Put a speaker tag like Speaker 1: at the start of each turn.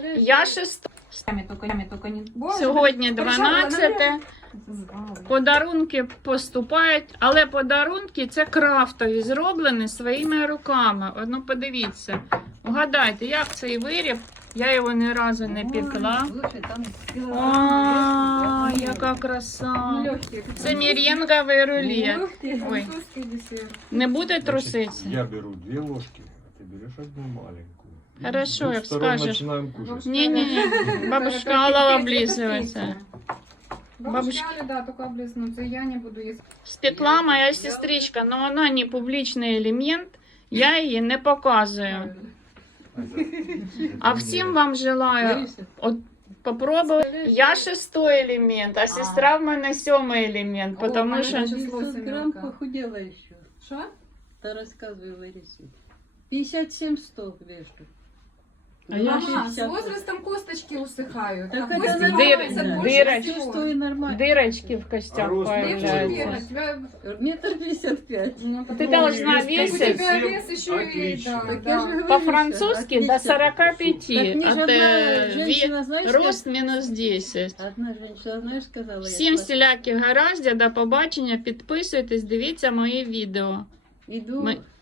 Speaker 1: Я 6.
Speaker 2: Боже,
Speaker 1: Сьогодні
Speaker 2: прийшла,
Speaker 1: 12. Подарунки поступають, але подарунки це крафтові, зроблені своїми руками. Ну, подивіться. Угадайте, як цей виріб? Я його ні разу не пекла. О, яка краса. Це меренговий рулет. Ой, не буде труситися?
Speaker 3: Я беру 2 ложки, а ты берешь одну маленькую. И
Speaker 1: Хорошо,
Speaker 3: с двух
Speaker 1: як
Speaker 3: сторон
Speaker 1: скажеш.
Speaker 3: начинаем кушать.
Speaker 1: Ні-ні-ні, бабушка голова облизується.
Speaker 2: Бабушка, да, только облизнуться, я не буду есть.
Speaker 1: Спекла моя сестричка, но вона не публічний елемент, я її не показую. А всім вам желаю от попробувати. Я 6-й елемент, а сестра в мене 7-й елемент,
Speaker 2: О,
Speaker 1: тому
Speaker 2: мене
Speaker 1: що...
Speaker 2: число
Speaker 4: 500 грамм
Speaker 2: семерка.
Speaker 4: похудела еще.
Speaker 2: Що?
Speaker 4: Да рассказывай, Ларисе. 57-100 вешаю.
Speaker 1: А я
Speaker 2: Ага, с
Speaker 4: 60.
Speaker 2: возрастом косточки усыхают.
Speaker 4: Так
Speaker 2: А
Speaker 4: это
Speaker 2: кости
Speaker 4: нормально.
Speaker 2: становятся больше
Speaker 1: Дырочки.
Speaker 2: всего.
Speaker 4: 100 и нормально.
Speaker 1: Дырочки в костях
Speaker 3: Рост
Speaker 2: Легче
Speaker 1: появляются.
Speaker 2: делать. Тебя-
Speaker 4: Метр 55.
Speaker 2: ну,
Speaker 1: Ты
Speaker 2: попробуй.
Speaker 1: должна
Speaker 3: Есть
Speaker 1: весить.
Speaker 2: У тебя
Speaker 3: 57,
Speaker 2: вес еще и...
Speaker 3: отлично.
Speaker 2: Да,
Speaker 4: Так
Speaker 2: да.
Speaker 4: я же говорю,
Speaker 1: По-французски
Speaker 4: что
Speaker 1: до
Speaker 4: отлично.
Speaker 1: 45,
Speaker 4: Так мне же
Speaker 1: а
Speaker 4: одна женщина, знаешь,
Speaker 1: рост мінус 10.
Speaker 4: Одна женщина, знаешь, сказала,
Speaker 1: Всім
Speaker 4: я
Speaker 1: всіляких гараздів, до побачення, підписуйтесь, дивіться мої відео.
Speaker 4: иду
Speaker 1: Мы-